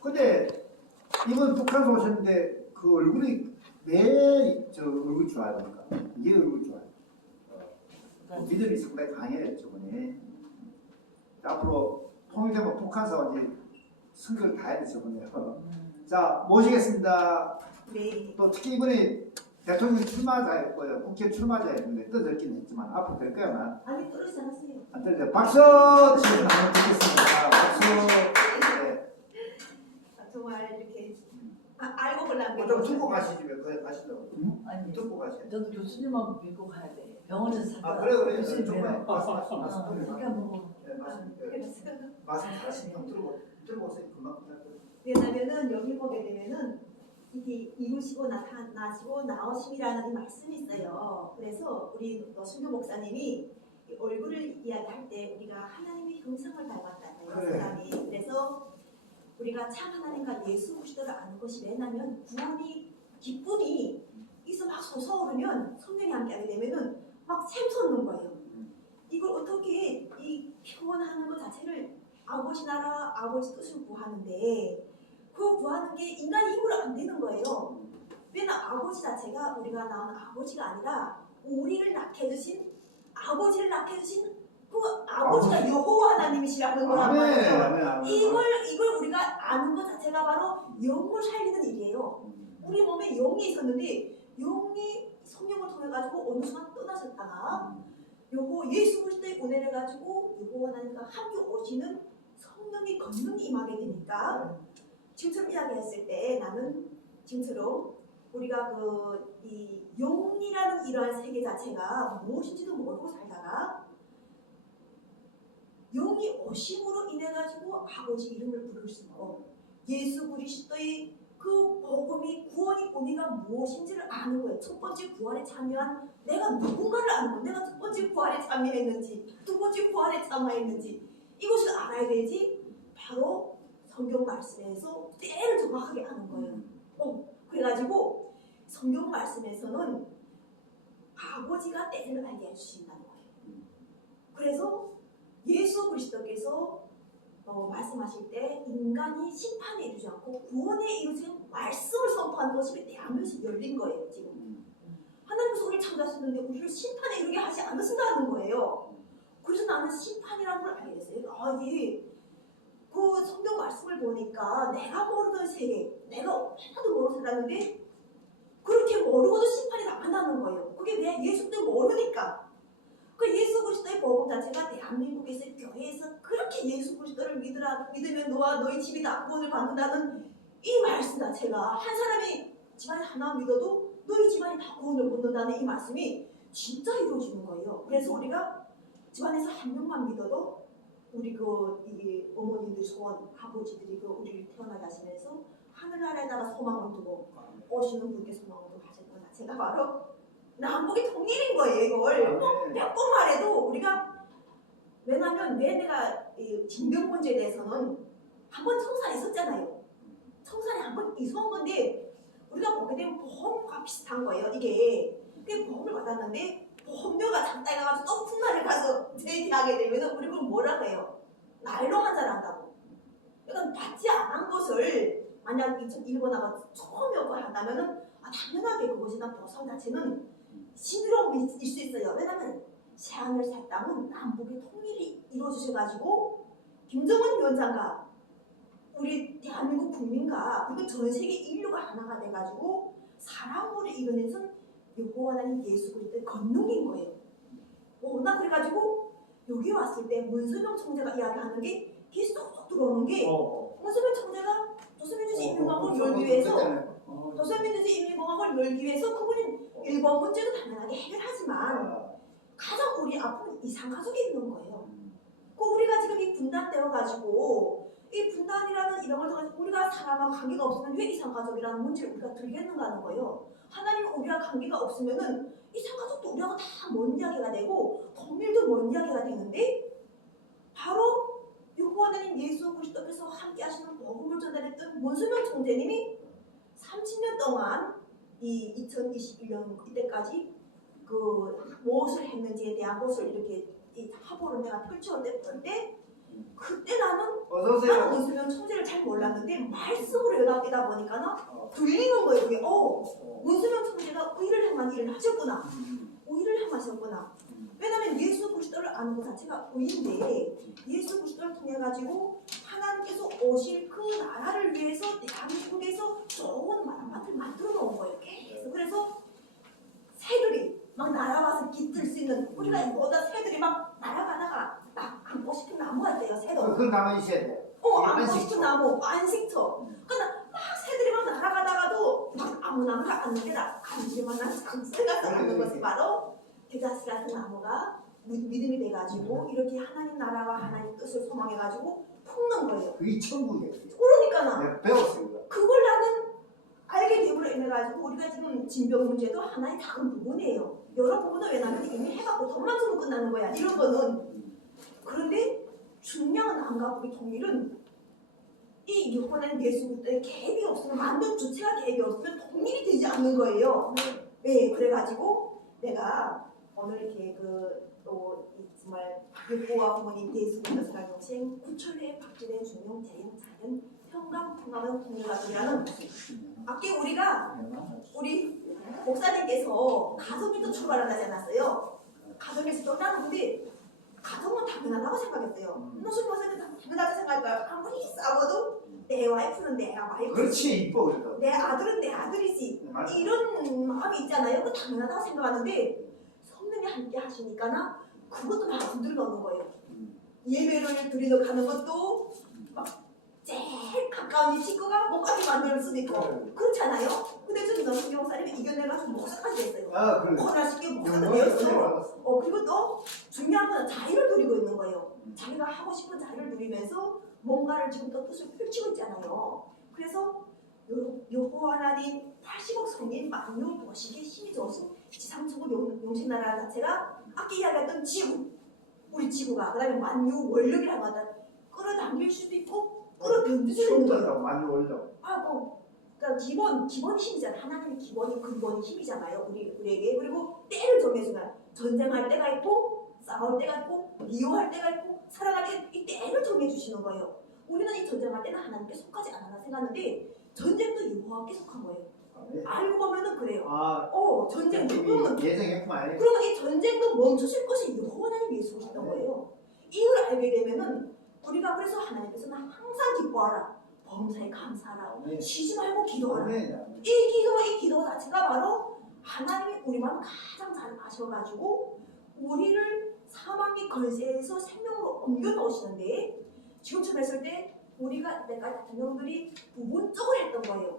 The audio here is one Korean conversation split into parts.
근데 이번 북한에서 오셨는데 그 얼굴이 왜 저 얼굴 좋아합니까? 이게 얼굴 좋아요. 믿음이 상당히 강해요, 저번에. 앞으로 통일되면 북한에서 이제 선거를 다 해야 돼, 저번에. 자, 모시겠습니다. 네. 또 특히 이번에 대통령 출마자였고요. 국회 출마자였는데 떨어졌긴 했지만 앞으로 될 거야, 아마. 아니 떨어지지 않았어요. 안 떨어져. 박수 지금 한번 드리겠습니다. 박수. 네. 정말 이렇게 알고 보려면 좀 듣고 가시지 왜 거기 가시려고? 아니, 듣고 가세요. 저도 교수님하고 믿고 가야 돼. 병원에서 살다가 그래. 교수님 정말 뵈러. 말씀. 그러니까 뭐 네, 말씀. 그래서 말씀 잘하시니까 들고 오세요. 금방 끝날 거예요. 왜냐면은 여기 보게 되면은 이게 이루시고 나타나시고 나오심이라는 이 말씀이 있어요. 그래서 우리 순교 목사님이 이 얼굴을 이야기할 때 우리가 하나님의 형상을 닮았다는 그래. 사람이. 그래서 우리가 참 하나님과 예수 그리스도를 아는 것이 왜냐면 구원이 기쁨이 있어 막 솟아오르면 성령이 함께하게 되면은 막 샘솟는 거예요. 이걸 어떻게 이 표현하는 것 자체를 아버지 나라 아버지 뜻을 구하는데 그 구하는 게 인간의 힘으로 안 되는 거예요. 왜냐면 아버지 자체가 우리가 낳은 아버지가 아니라 우리를 낳게 해주신 아버지를 낳게 해주신 그 아버지가 여호와 하나님이시라는 거란 말이에요. 이걸 우리가 아는 것 자체가 바로 영을 살리는 일이에요. 우리 몸에 영이 있었는데 영이 성령을 통해 가지고 어느 순간 떠나셨다가 예수 그리스도의 은혜를 가지고 여호와 하나님과 함께 오시는 성령의 권능이 임하게 되니까 지금처럼 이야기했을 때 나는 지금처럼 우리가 이 영이라는 이러한 세계 자체가 무엇인지도 모르고 살다가 영이 오심으로 인해 가지고 아버지 이름을 부를 수 있고 예수 그리스도의 그 복음이 구원이 의미가 무엇인지를 아는 거예요. 첫 번째 부활에 참여한 내가 누군가를 아는 거예요. 내가 첫 번째 부활에 참여했는지 두 번째 부활에 참여했는지 이것을 알아야 되지. 바로 성경 말씀에서 때를 정확하게 아는 거예요. 그래가지고 성경 말씀에서는 아버지가 때를 알게 해주신다는 거예요. 그래서 예수 그리스도께서 말씀하실 때 인간이 심판에 이르지 않고 구원에 이르는 말씀을 선포하는 것이 대한민국이 열린 거예요. 지금 하나님께서 우리를 창조하셨는데 우리를 심판에 이르게 하지 않으신다는 거예요. 그래서 나는 심판이라는 걸 알게 됐어요. 그 성경 말씀을 보니까 내가 모르던 세계, 내가 하나도 모르고 살았는데 그렇게 모르고도 심판이 당한다는 거예요. 그게 왜 예수도 모르니까. 그 예수 그리스도의 복음 자체가 대한민국에서 교회에서 그렇게 예수 그리스도를 믿으면 너와 너희 집이 다 구원을 받는다는 이 말씀 자체가 한 사람이 집안에 하나 믿어도 너희 집안이 다 구원을 받는다는 이 말씀이 진짜 이루어지는 거예요. 그래서 우리가 집안에서 한 명만 믿어도 우리 이게 어머님들 소원, 아버지들이 우리를 태어나게 하시면서 하늘나라에다가 소망을 두고 오시는 분께 소망을 두고 하시는 것 자체가 바로 남북이 통일인 거예요. 이걸 몇 번 말해도 우리가 왜냐면 왜 내가 징병 문제에 대해서는 한번 청산이 있었잖아요. 청산이 한번 이수한 건데 우리가 보게 되면 보험과 비슷한 거예요. 이게 보험을 받았는데 보험료가 작다해 가지고 또 훗날에 가서 제기하게 되면 우리 그걸 뭐라고 해요? 날로 환산한다고. 그러니까 받지 않은 것을 만약 일본하고 처음 요구한다면은 당연하게 그것에 대한 보상 자체는 신비로움이 있을 수 있어요. 왜냐하면 새하늘 새 땅은 남북의 통일이 이루어지셔가지고 김정은 위원장과 우리 대한민국 국민과 그리고 전 세계 인류가 하나가 돼가지고 사랑으로 이루는 것은 여호와 하나님 예수 그리스도의 권능인 거예요. 나 그래가지고 여기 왔을 때 문수명 총재가 이야기하는 게 계속 들어오는 게 문수명 총재가 조선민주주의 인민공화국을 열기 위해서 조선민주주의 인민공화국을 열기 위해서 그분이 일본 문제도 당연하게 해결하지만 가장 우리 앞은 이산가족이 있는 거예요. 우리가 지금 이 분단되어가지고 이 분단이라는 이런 걸 통해서 우리가 사람하고 관계가 없으면 왜 이산가족이라는 문제를 우리가 들겠는가 하는 거예요. 하나님은 우리와 관계가 없으면은 이산가족도 우리하고 다 먼 이야기가 되고 통일도 먼 이야기가 되는데 바로 여호와 하나님 예수 그리스도께서 함께 하시는 복음을 전달했던 문수명 총재님이 30년 동안 이 2021년 이때까지 무엇을 했는지에 대한 것을 이렇게 이 화보를 내가 펼쳐올 때 그때 나는 어서오세요. 문수명 천재를 잘 몰랐는데 말씀으로 연합되다 보니까는 들리는 거예요. 그게 문수명 천재가 의를 향한 일을 하셨구나. 의를 향하셨구나. 왜냐하면 예수 그리스도를 아는 것 자체가 의인데 예수 그리스도를 통해 가지고 하나님께서 오실 그 나라를 위해서 대한민국에서 좋은 맛을 만들어 놓은 거예요. 계속. 그래서 새들이 막 날아와서 깃들 수 있는 우리가 뭐다 새들이 막 날아가다가 막 안고 싶은 나무가 있대요. 새도. 그건 가만히 있어야 돼. 안고 싶은 나무, 안식처. 그러니까 막 새들이 막 날아가다가도 막 아무 나무가 안 넘겨다 안지만 생각도 않는 것이 바로 대자씨 같은 나무가 믿음이 돼가지고 이렇게 하나님 나라와 하나님 뜻을 소망해가지고 품는 거예요. 그게 천국이에요. 그러니까 내가 배웠어요. 이거. 그걸 나는 알게 됨으로 인해가지고 우리가 지금 징병 문제도 하나의 작은 부분이에요. 여러 부분은 왜냐면 이미 해갖고 돈만 주면 끝나는 거야. 이런 거는. 그런데 중요한 남과 통일은 이 유권한 예수 그리스도의 계획이 없으면 만든 주체가 계획이 없으면 통일이 되지 않는 거예요. 네, 그래가지고 내가 오늘 이렇게 정말 박일보와 부모님 예수 그리스도 사랑동생 구철회 박진혜 중용 재영 자연 평강은 통일가족이라는 아까 우리 목사님께서 가정일도 출발한다지 않았어요. 가정에서 나는 근데 가정은 당연하다고 생각했어요. 무슨 목사님 당연하다고 생각할까요? 아무리 싸워도 내 와이프는 내 와이프. 그렇지 이뻐 그래도. 내 아들은 내 아들이지. 맞아. 이런 마음이 있잖아요. 그 당연하다고 생각하는데 성령이 함께 하시니까나 그것도 막 흔들어 놓는 거예요. 예배를 드리러 가는 것도 막 제일 가까운 이 친구가 못 가게 만들 수도 있고 그렇잖아요. 근데 좀 너는 경사님이 이겨내가지고 목사까지 됐어요. 그래. 권하시게 목사가 되었어. 그리고 또 중요한 건 자유를 누리고 있는 거예요. 자기가 하고 싶은 자유를 누리면서 뭔가를 지금 또 뜻을 펼치고 있잖아요. 그래서 여호와 하나님 80억 성인 만유 도시의 힘이 좋으신 지상천국 용신나라 자체가 아까 이야기했던 지구, 우리 지구가 그다음에 만유 원력이라고 하다 끌어당길 수도 있고 끌어당길 수도 있는 거예요. 많이 올려. 그러니까 기본 힘이잖아요. 하나님의 기본이 근본이 힘이잖아요. 우리에게. 그리고 때를 정해주면 전쟁할 때가 있고 싸울 때가 있고 미워할 때가 있고 사랑할 때 이 때를 정해주시는 거예요. 우리는 이 전쟁할 때는 하나님께 속하지 않았나 생각하는데 전쟁도 여호와께 속한 거예요. 알고 보면은 그래요. 전쟁 그러면 예정했구만. 그러면 이 전쟁도 멈추실 것이 여호와 하나님 예수 그리스도인 거예요. 이걸 알게 되면은 우리가 그래서 하나님께서는 항상 기뻐하라. 범사에 감사하라. 쉬지 말고 기도하라. 이 기도 자체가 바로 하나님이 우리 마음을 가장 잘 아셔가지고 우리를 사망의 권세에서 생명으로 옮겨 놓으시는데 지금처럼 했을 때 우리가 내가 대통령들이 부분적으로 했던 거예요.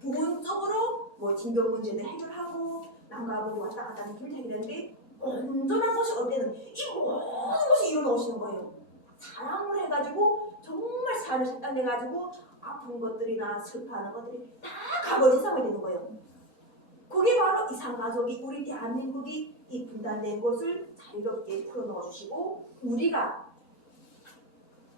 부분적으로 뭐 징병 문제를 해결하고 남과 북이 왔다 갔다 하는 길을 해결했는데 온전한 것이 올 때는 이 모든 것이 이루어놓으시는 거예요. 사랑을 해가지고 정말 삶을 색깔내가지고 아픈 것들이나 슬퍼하는 것들이 다 과거 세상이 되는 거예요. 그게 바로 이산가족이 우리 대한민국이 이 분단된 것을 자유롭게 풀어넣어 주시고 우리가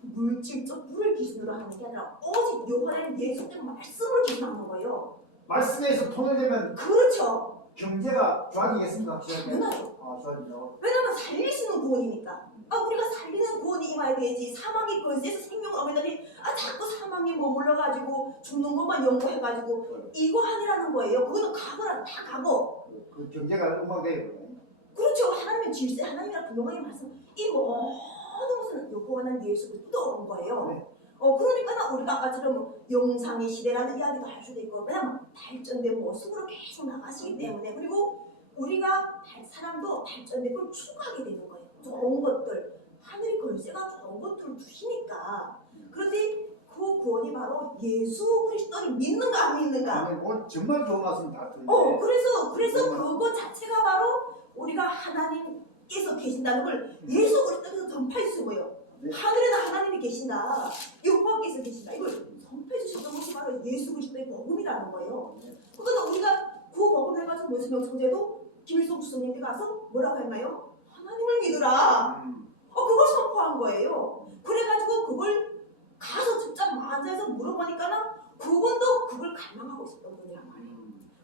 물질적 물을 기준으로 하는 게 아니라 오직 여호와의 예수의 말씀을 기준하는 거예요. 말씀에서 통일되면 그렇죠. 경제가 좋아지겠습니까? 당연하죠. 좋아지죠. 왜냐하면 살리시는 구원이니까. 우리가 살리는 구원이 임해야 되지. 사망의 권세에서 생명을 얻으려니 자꾸 사망에 머물러가지고 죽는 것만 연구해가지고 이거 아니라는 거예요. 그거는 과거라 다 과거. 그 경제가 엉망돼요. 그렇죠. 하나님의 질서, 하나님이랑 분명하게 말씀. 이 모든 것은 여호와는 예수 그리스도 온 거예요. 네. 그러니까 우리가 아까처럼 영상의 시대라는 이야기도 할 수도 있고 왜냐면 발전된 모습으로 계속 나가시기 때문에 그리고 우리가 사람도 발전된 걸 추구하게 되는 거예요. 좋은 것들, 하늘의 권세가 좋은 것들을 주시니까. 그런데 그 구원이 바로 예수 그리스도를 믿는가 안 믿는가. 오늘 정말 좋은 말씀 다 드리네. 그래서 그거 자체가 바로 우리가 하나님께서 계신다는 걸 예수 그리스도께서 전파해 주신 거예요. 네. 하늘에는 하나님이 계신다. 여호와께서 계신다. 이걸 선포해 주셨던 것이 바로 예수 그리스도의 복음이라는 거예요. 그거는 우리가 그 복음을 가지고 문수명 총재도 김일성 주석님께 가서 뭐라고 했나요? 하나님을 믿으라. 그걸 선포한 거예요. 그래가지고 그걸 가서 직접 만자에서 물어보니까는 그분도 그걸 갈망하고 있었던 분이란 말이에요.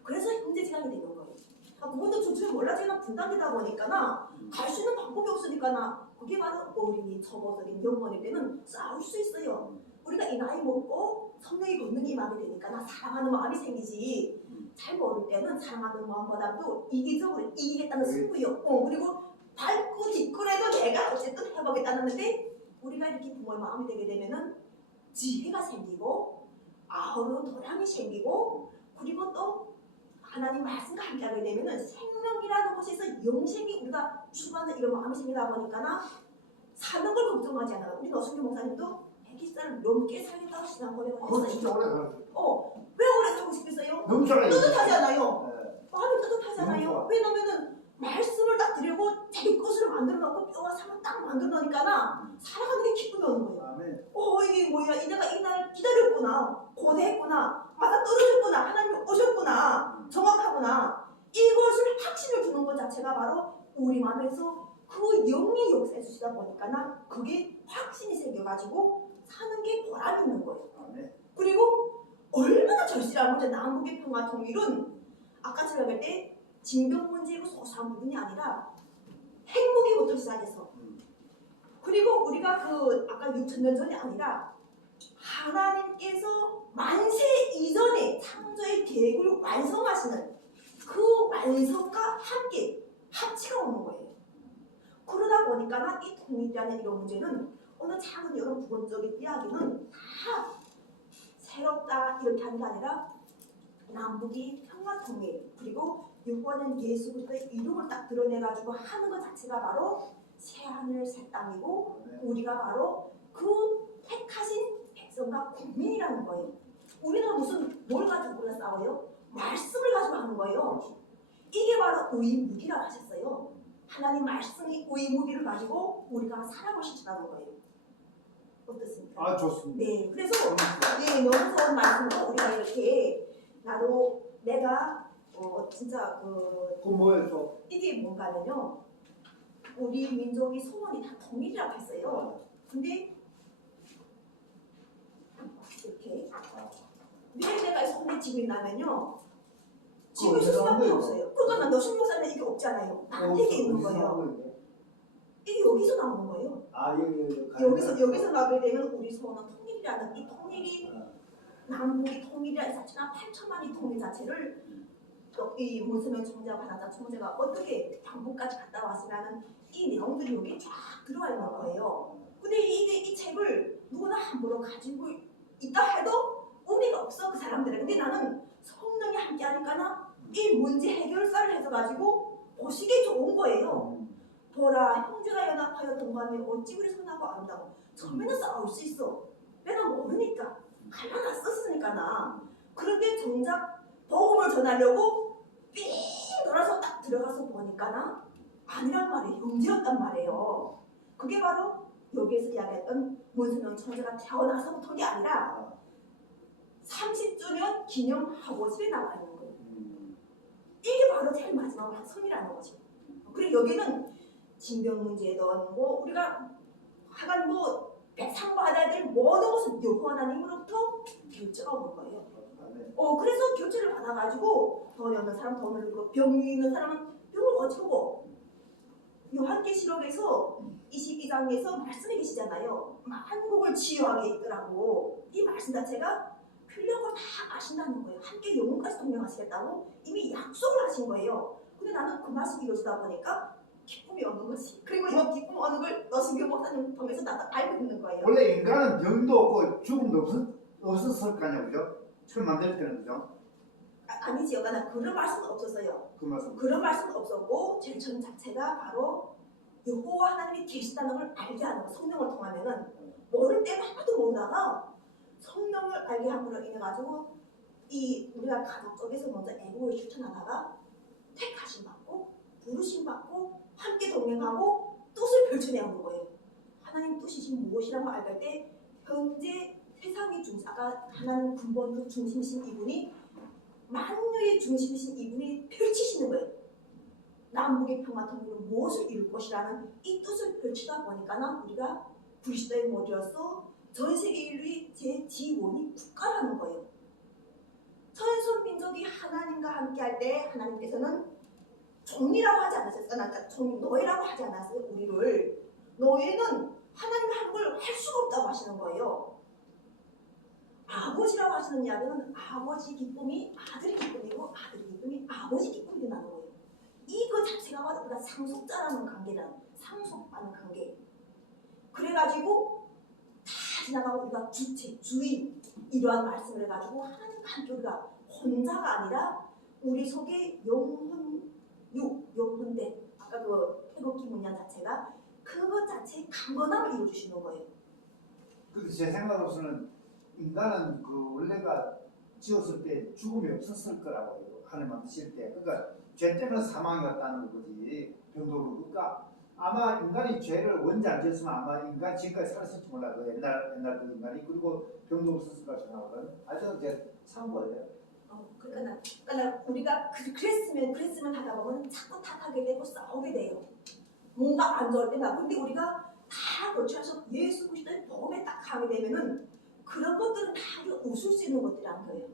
그래서 형제지간이 되는 거예요. 그분도 조금이 몰라지만 분단되다 보니까는 갈 수 있는 방법이 없으니까는 그게 바로 어린이 초보적인 영혼일 때는 싸울 수 있어요. 우리가 이 나이 먹고 성령이 걷는 임하게 되니까 나 사랑하는 마음이 생기지. 잘 모를 때는 사랑하는 마음보다도 이기적으로 이기겠다는 승부요. 그리고 밟고 뒷골에도 내가 어쨌든 해보겠다는데 우리가 이렇게 부모의 마음이 되게 되면은 지혜가 생기고 아우른 도량이 생기고 그리고 또 하나님 말씀과 함께하게 되면은 생명이라는 곳에서 영생이 우리가 추구하는 이런 마음이 생기다 보니까 사는 걸 걱정하지 않아요. 우리 노승규 목사님도 100살 넘게 살겠다고 신앙 고백을 그거 했어요. 진짜 오래 살았어. 왜 오래 살고 싶겠어요? 너무 잘해. 뿌듯하지 않아요? 네. 마음이 뿌듯하잖아요. 너무 좋아. 왜냐면은 말씀을 딱 드리고 자기 것으로 만들어 놓고 뼈와 살을 딱 만들어 놓으니까 살아가는 게 기쁨이 오는 거예요. 아멘. 이게 뭐야? 내가 이날 기다렸구나. 고대했구나. 맞아 떨어졌구나. 하나님이 오셨구나. 정확하구나. 이것을 확신을 주는 것 자체가 바로 우리 마음에서 그 영이 역사해 주시다 보니까 그게 확신이 생겨가지고 사는 게 보람 있는 거예요. 아멘. 그리고 얼마나 절실한 문제 남북의 평화 통일은 아까 제가 볼 때 징병 문제고 소소한 부분이 아니라 핵무기부터 시작해서 그리고 우리가 아까 6,000년 전이 아니라 하나님께서 만세 이전에 창조의 계획을 완성하시는 그 완성과 함께 합치가 오는 거예요. 그러다 보니까 이 통일이라는 이런 문제는 어느 작은 이런 부분적인 이야기는 다 새롭다 이렇게 하는 게 아니라 남북이 평화 통일 그리고 여호와는 예수 그리스도의 이름을 딱 드러내가지고 하는 것 자체가 바로 새 하늘 새 땅이고 우리가 바로 그 택하신 백성과 국민이라는 거예요. 우리는 무슨 뭘 가지고 우리가 싸워요? 말씀을 가지고 하는 거예요. 이게 바로 의무기라고 하셨어요. 하나님 말씀이 의무기를 가지고 우리가 사람을 실천하는 거예요. 어떻습니까? 아 좋습니다. 네, 그래서 너무 좋은 말씀으로 우리가 이렇게 나도 내가 진짜 그 뭐예요 또? 이게 뭔가면요. 우리 민족이 소원이 다 통일이라고 했어요. 근데 이렇게 왜 내가 손에 쥐고 있냐면요. 쥐고 있을 수밖에 없어요. 그러니까 너 신목사는 이게 없잖아요. 나한테 있는 거예요. 이게 여기서 나오는 거예요. 아 여기서 나오게 되면 우리 소원은 통일이라는 이 통일이 남북이 통일이라는 자체나 8천만이 통일 자체를 이 문서명 총재와 관하자 총재가 어떻게 당부까지 갔다 왔으라는 이 내용들이 여기 쫙 들어가 있는 거예요. 근데 이 책을 누구나 함부로 가지고 있다 해도 의미가 없어 그 사람들은. 근데 나는 성령이 함께 하니까 이 문제 해결사를 해줘가지고 보시기에 좋은 거예요. 보라 형제가 연합하여 동감이 어찌 그리 선하고 아름다워. 처음에는 싸울 수 있어. 내가 모르니까 갈라놨었으니까 나. 그런데 정작 복음을 전하려고 삥 돌아서 딱 들어가서 보니까 나 아니란 말이에요. 형제였단 말이에요. 그게 바로 여기에서 이야기했던 문수명 천재가 태어나서부터가 아니라 30주년 기념하고 집에 나와 있는 거예요. 이게 바로 제일 마지막 완성이라는 거죠. 그리고 여기는 징병 문제든 뭐 우리가 하간 뭐 상 받아야 될 모든 것은 여호와 하나님으로부터 결제가 오는 거예요. 그래서 결제를 받아가지고 돈이 없는 사람 돈을 주고 병이 있는 사람은 병을 거치고 요한계시록에서 22장에서 말씀이 계시잖아요. 한국을 치유하게 있더라고. 이 말씀 자체가 필력을 다 아신다는 거예요. 함께 영혼까지 동행하시겠다고 이미 약속을 하신 거예요. 근데 나는 그 말씀이 이루어지다 보니까 기쁨이 오는 거지. 그리고 이 기쁨 오는 걸 너승규 목사님 통해서 나도 알고 있는 거예요. 원래 인간은 병도 없고 죽음도 없었을 거 아니야, 그죠? 처음 만들 때는 그죠? 아니지요. 난 그런 말씀은 없었어요. 그 말씀. 그런 말씀은 없었고 제일 처음 자체가 바로 여호와 하나님이 계시다는 걸 알게 하는 거. 성령을 통하면은 모를 때는 하나도 모르다가 성령을 알게 함으로 인해 가지고 이 우리가 가족 쪽에서 먼저 애국을 추천하다가 택하심 받고 부르심 받고 함께 동행하고 뜻을 펼쳐내는 거예요. 하나님 뜻이 지금 무엇이라고 알게 때 현재 세상의 중심, 아까 하나님 근본적 중심이신 이분이 만유의 중심이신 이분이 펼치시는 거예요. 남북의 평화 통일은 무엇을 이룰 것이라는 이 뜻을 펼치다 보니까 우리가 그리스도의 모델로서 전 세계 인류의 제1이 국가라는 거예요. 천선 민족이 하나님과 함께할 때 하나님께서는 종이라고 하지 않으셨어요. 그러니까 너희라고 하지 않았어요. 우리를 너희는 하나님 하는 걸 할 수가 없다고 하시는 거예요. 아버지라고 하시는 이야기는 아버지 기쁨이 아들의 기쁨이고 아들의 기쁨이 아버지 기쁨이라는 거예요. 이거 자체가 바로 우리가 상속자라는 관계란 상속하는 관계. 그래가지고 다 지나가고 우리가 주체, 주인 이러한 말씀을 해가지고 하나님과 함께 우리가 혼자가 아니라 우리 속에 영혼, 영혼대 아까 그 태극기 문양 자체가 그것 자체의 강건함을 이루어주시는 거예요. 근데 제 생각으로서는 인간은 그 원래가 지었을 때 죽음이 없었을 거라고 해요. 하나님 만드실 때. 그러니까 죄 때문에 사망이 왔다는 거지. 병도로. 그러니까 아마 인간이 죄를 원죄 안 지었으면 아마 인간 지금까지 살았을지 몰라요. 옛날 그 인간이. 그리고 병도 없었을 거라 생각하거든. 하여튼 제가 참고해요. 그러니까 우리가 그랬으면 하다 보면 자꾸 탓하게 되고 싸우게 돼요. 뭔가 안 좋을 때나. 근데 우리가 다 거쳐서 예수 그리스도의 복음에 딱 하게 되면은 그런 것들은 다 우리가 웃을 수 있는 것들이란 거예요.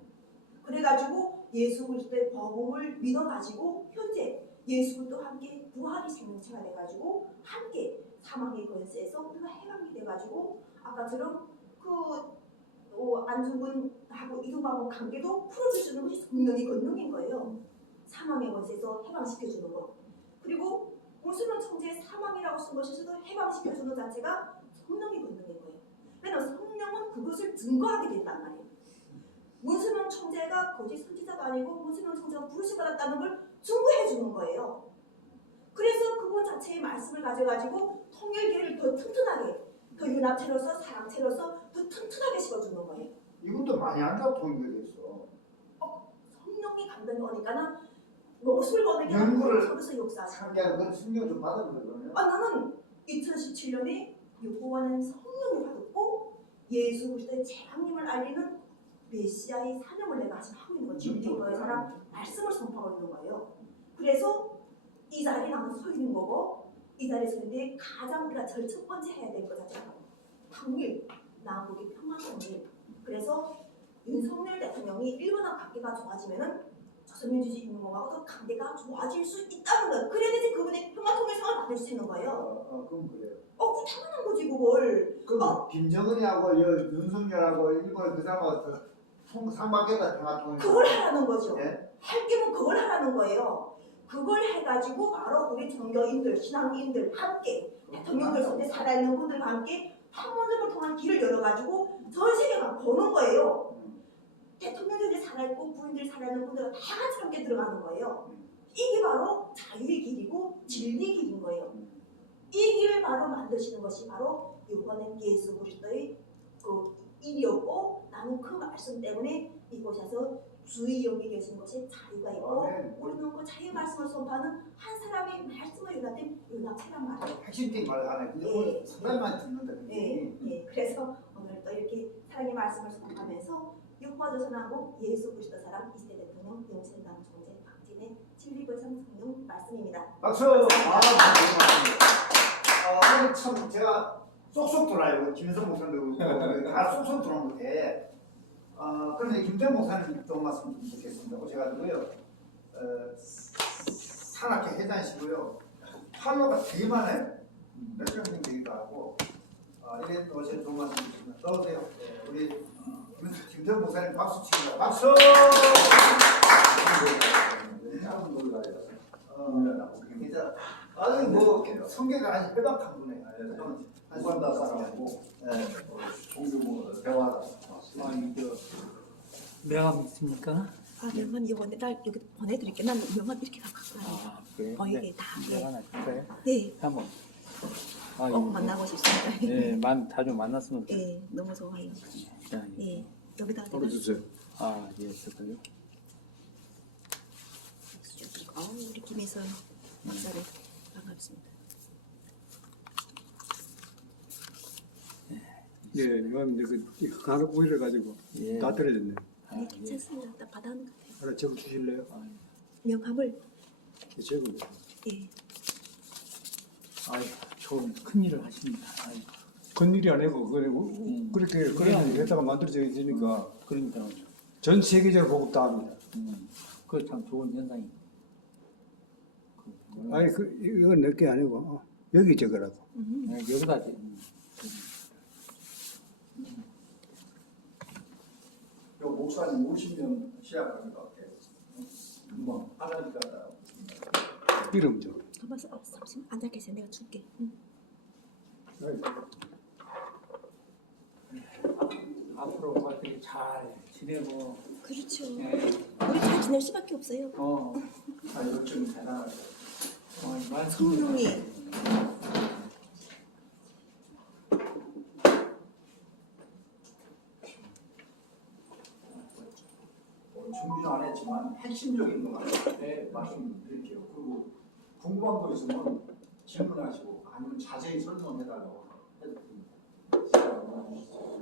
그래가지고 예수 그리스도의 복음을 믿어가지고 현재 예수 그리스도와 함께 부활이 생명체가 돼가지고 함께 사망의 권세에서 우리가 해방이 돼가지고 아까처럼 안중근하고 이두방하고 관계도 풀어주시는 것이 성령의 권능인 거예요. 사망의 권세에서 해방시켜주는 것. 그리고 문수명 청제의 사망이라고 쓴 것에서도 해방시켜주는 자체가 성령의 권능인 거예요. 왜냐하면 성령은 그것을 증거하게 된단 말이에요. 문수명 청제가 거짓 선지자가 아니고 문수명 청제가 부르심 받았다는 걸 증거해 주는 거예요. 그래서 그분 자체의 말씀을 가져가지고 통일계를 더 튼튼하게, 더 융합체로서 사랑체로서 더 튼튼하게 씌워주는 거예요. 이것도 많이 한다고 통일됐어. 성령이 감동이 오니까는 못을 거는 연구를 서로서 역사하죠. 상기하는 그런 성경 좀 받아보거든요. 나는 2017년에 여호와는 성령을 받았고 예수 그리스도의 재앙님을 알리는 메시아의 사명을 내가 지금 하고 있는 거예요. 지금 거에 사람 말씀을 선포하고 있는 거예요. 그래서 이 자리에 나는 서 있는 거고 이 자리에 서 있는데 가장 우리가 제일 첫 번째 해야 될 것 자체가 통일, 남북의 평화 통일. 그래서 윤석열 대통령이 일본과 관계가 좋아지면은 조선민주주의 인민공화국도 관계가 좋아질 수 있다는 거예요. 그래야지 그분의 평화 통일상을 받을 수 있는 거예요. 그럼 그래요. 그 당연한 거지 그걸. 그럼 김정은이하고 윤석열하고 일본 그 사람하고 상반기다 평화통일. 그걸 하라는 거죠. 예? 할 게면 그걸 하라는 거예요. 그걸 해가지고 바로 우리 종교인들, 신앙인들 함께 대통령들 속에 살아있는 분들과 함께 판문점을 통한 길을 열어가지고 전 세계가 보는 거예요. 대통령들이 살아있고 부인들이 살아있는 분들과 다 같이 함께 들어가는 거예요. 이게 바로 자유의 길이고 진리의 길인 거예요. 이 길을 바로 만드시는 것이 바로 이번엔 예수 그리스도의 그 일이었고 나는 그 말씀 때문에 이곳에서 주의 영이 계신 것에 자유가 있고 우리는 그 자유 말씀을 선포하는 한 사람의 말씀을 연합된 연합체란 말이에요. 핵심적인 말을 하네. 근데 오늘 상당히 많이 듣는다. 그래서 오늘 또 이렇게 사랑의 말씀을 선포하면서 여호와 조선한국 예수 그리스도 사랑 2세 대통령 영신당 총재 박진의 진리거참 성령 말씀입니다. 박수! 오늘 참 제가 쏙쏙 돌아요. 김현성 목사님도 다 쏙쏙 들어오는데 그런데 김태형 목사님 또 말씀 좀 드리겠습니다. 오셔가지고요. 산악회 회장이시고요. 팔로가 되게 많아요. 몇천 명 되기도 하고 이래 오셔서 좋은 말씀 드리겠습니다. 떠오세요. 우리 김태형 목사님 박수 치겠습니다. 박수! 아주 뭐 성격이 아주 빼박한 분이에요. 한반도 사람하고 종교 대화하다. 명함 있습니까? 명함 이번에 날 여기 보내드릴게. 난 명함 이렇게 갖고 가요. 그래요? 이게 다. 명함 할까요? 네. 한번. 만나고 싶습니다. 네, 자주 만났으면 좋겠어요. 네, 너무 좋아요. 자, 네, 여기다 보내주세요. 예, 저도요. 우리 김혜선 박사를 반갑습니다. 예, 명함인데 그 간혹 오일해 가지고 예. 다 떨어졌네. 네, 괜찮습니다. 딱 받아놓은 것 같아요. 하나 적어 주실래요? 명함을 적어. 예. 좋은 큰 일을 하십니다. 큰일이 아니고 그렇게 그런 일 했다가 만들어져 있으니까 그러니까 전 세계적으로 보급 다 합니다. 그거 참 좋은 현상입니다. 아니 이건 내 게 아니고 여기 적으라고. 네, 여기다 이제, 요 목사님 50년 시작하니까 어때? 금방 하나니까 이름 적. 가만있어. 잠시만 앉아 계세요. 내가 줄게. 앞으로 어떻게 잘 지내고, 그렇죠. 예, 우리 잘 지낼 수밖에 없어요. 아 이거 좀 대단하죠. 말씀을 성룡이 준비는 안 했지만 핵심적인 것만 말씀드릴게요. 그리고 궁금한 거 있으면 질문하시고 아니면 자세히 설명해달라고 해도 됩니다. 시간 주시죠.